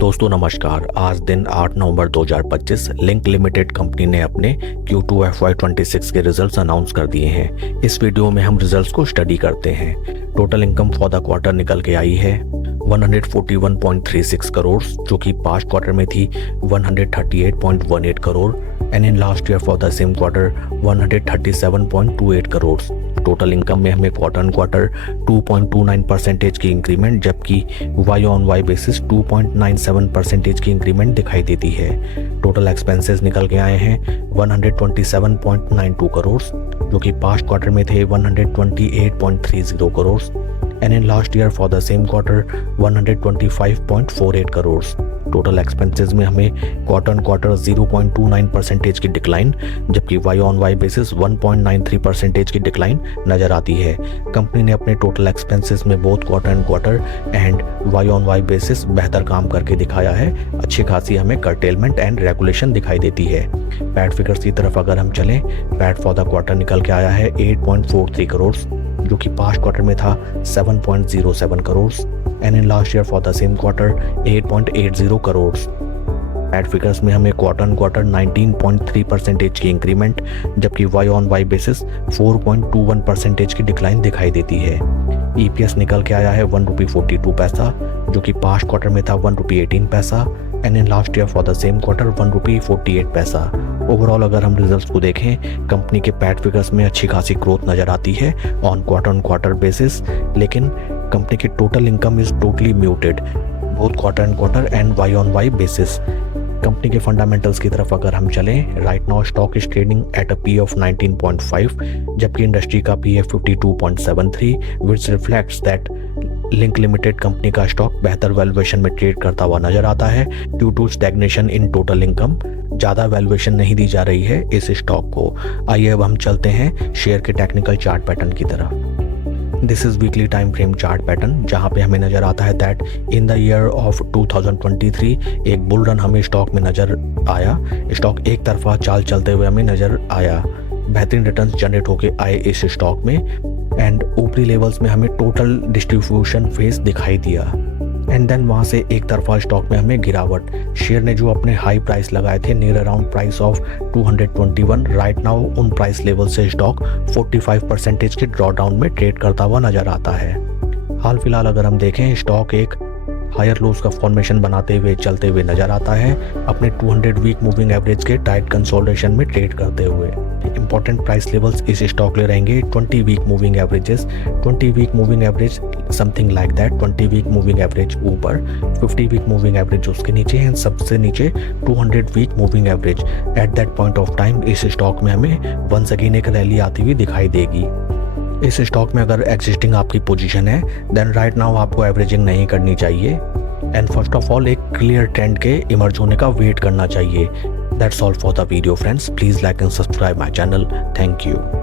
दोस्तों नमस्कार। आज दिन 8 नवंबर 2025 लिंक लिमिटेड कंपनी ने अपने Q2 FY26 के रिजल्ट्स अनाउंस कर दिए हैं। इस वीडियो में हम रिजल्ट्स को स्टडी करते हैं। Total income for the quarter निकल के आई है 141.36 करोड़, जो कि पास्ट क्वार्टर में थी 138.18 crore and in last year for the same quarter 137.28 crore. Total income में हमें क्वार्टर ऑन क्वार्टर 2.29% की इंक्रीमेंट, जबकि वाई ऑन वाई बेसिस 2.97% की इंक्रीमेंट दिखाई देती है। टोटल एक्सपेंसेस निकल के आए हैं 127.92 करोड़, जो कि पास्ट क्वार्टर में थे 128.30 crore and in last year for the same quarter 125.48 crore. Total expenses में हमें क्वार्टर ऑन क्वार्टर 0.29% की डिक्लाइन, जबकि वाई ऑन वाई बेसिस 1.93% की डिक्लाइन नजर आती है। कंपनी ने अपने टोटल एक्सपेंसेस में both quarter on quarter and Y on Y basis बेहतर काम करके दिखाया है। अच्छी खासी हमें कर्टेलमेंट एंड रेगुलेशन दिखाई देती है। पैट फिगर्स की तरफ अगर हम चलें, पैट फॉर द क्वार्टर निकल के आया है 8.43 करोड़, जो कि पास्ट क्वार्टर में था 7.07 crore and in last year for the same quarter 8.80 crore. PAT figures में हमें क्वार्टर ऑन क्वार्टर 19.3% की इंक्रीमेंट, जबकि वाई ऑन वाई बेसिस 4.21% की डिक्लाइन दिखाई देती है। ईपीएस निकल के आया है 1 रुपी 42 पैसा, जो कि पास्ट क्वार्टर में था 1 रुपी 18 पैसा and in last year for the same quarter 1 रुपी 48 पैसा। ओवरऑल अगर हम रिजल्ट्स को देखें, कंपनी के पैट फिगर्स में अच्छी खासी ग्रोथ नजर आती है ऑन क्वार्टर बेसिस, लेकिन कंपनी की total income is totally muted both quarter and quarter and Y on Y basis. Company के फंडामेंटल्स की तरफ अगर हम चलें, right now stock is trading at a P of 19.5, जबकि इंडस्ट्री का पी है 52.73, which reflects that Linc limited company का स्टॉक बेहतर वैल्यूएशन में ट्रेड करता हुआ नजर आता है due to stagnation in total income. ज़्यादा वैल्यूएशन नहीं दी जा रही है इस स्टॉक को। आइए अब हम चलते हैं शेयर के टेक्निकल चार्ट पैटर्न की तरफ। This is weekly time frame chart pattern, जहां पे हमें नजर आता है that in the year of 2023 एक बुल रन हमें स्टॉक में नजर आया। स्टॉक एक तरफा चाल चलते हुए हमें नजर आया। बेहतरीन रिटर्न्स जनरेट होके आए इस स्टॉक में एंड ऊपरी लेवल्स में हमें टोटल डिस्ट्रीब्यूशन फेज दिखाई दिया एंड देन वहाँ से एक तरफा स्टॉक में हमें गिरावट। शेयर ने जो अपने हाई प्राइस लगाए थे near around price of 221, right now उन प्राइस लेवल से स्टॉक 45% के ड्रॉ डाउन में ट्रेड करता हुआ नजर आता है। हाल फिलहाल अगर हम देखें, स्टॉक एक हायर लोज का फॉर्मेशन बनाते हुए चलते हुए नजर आता है, अपने 200 वीक मूविंग एवरेज के टाइट कंसोलिडेशन में ट्रेड करते हुए। इंपॉर्टेंट प्राइस लेवल्स इस स्टॉक ले रहेंगे 20 week moving averages, 20 week moving average something like that, 20 week moving average ऊपर, 50 वीक मूविंग एवरेज उसके नीचे एंड सबसे नीचे 200 week moving average. At that point of time इस स्टॉक में हमें वंस अगेन एक रैली आती हुई दिखाई देगी। इस स्टॉक में अगर एग्जिस्टिंग आपकी पोजीशन है देन राइट नाउ आपको एवरेजिंग नहीं करनी चाहिए एंड फर्स्ट ऑफ ऑल एक क्लियर ट्रेंड के इमर्ज होने का वेट करना चाहिए। That's all for the video friends. Please like and subscribe my channel. Thank you.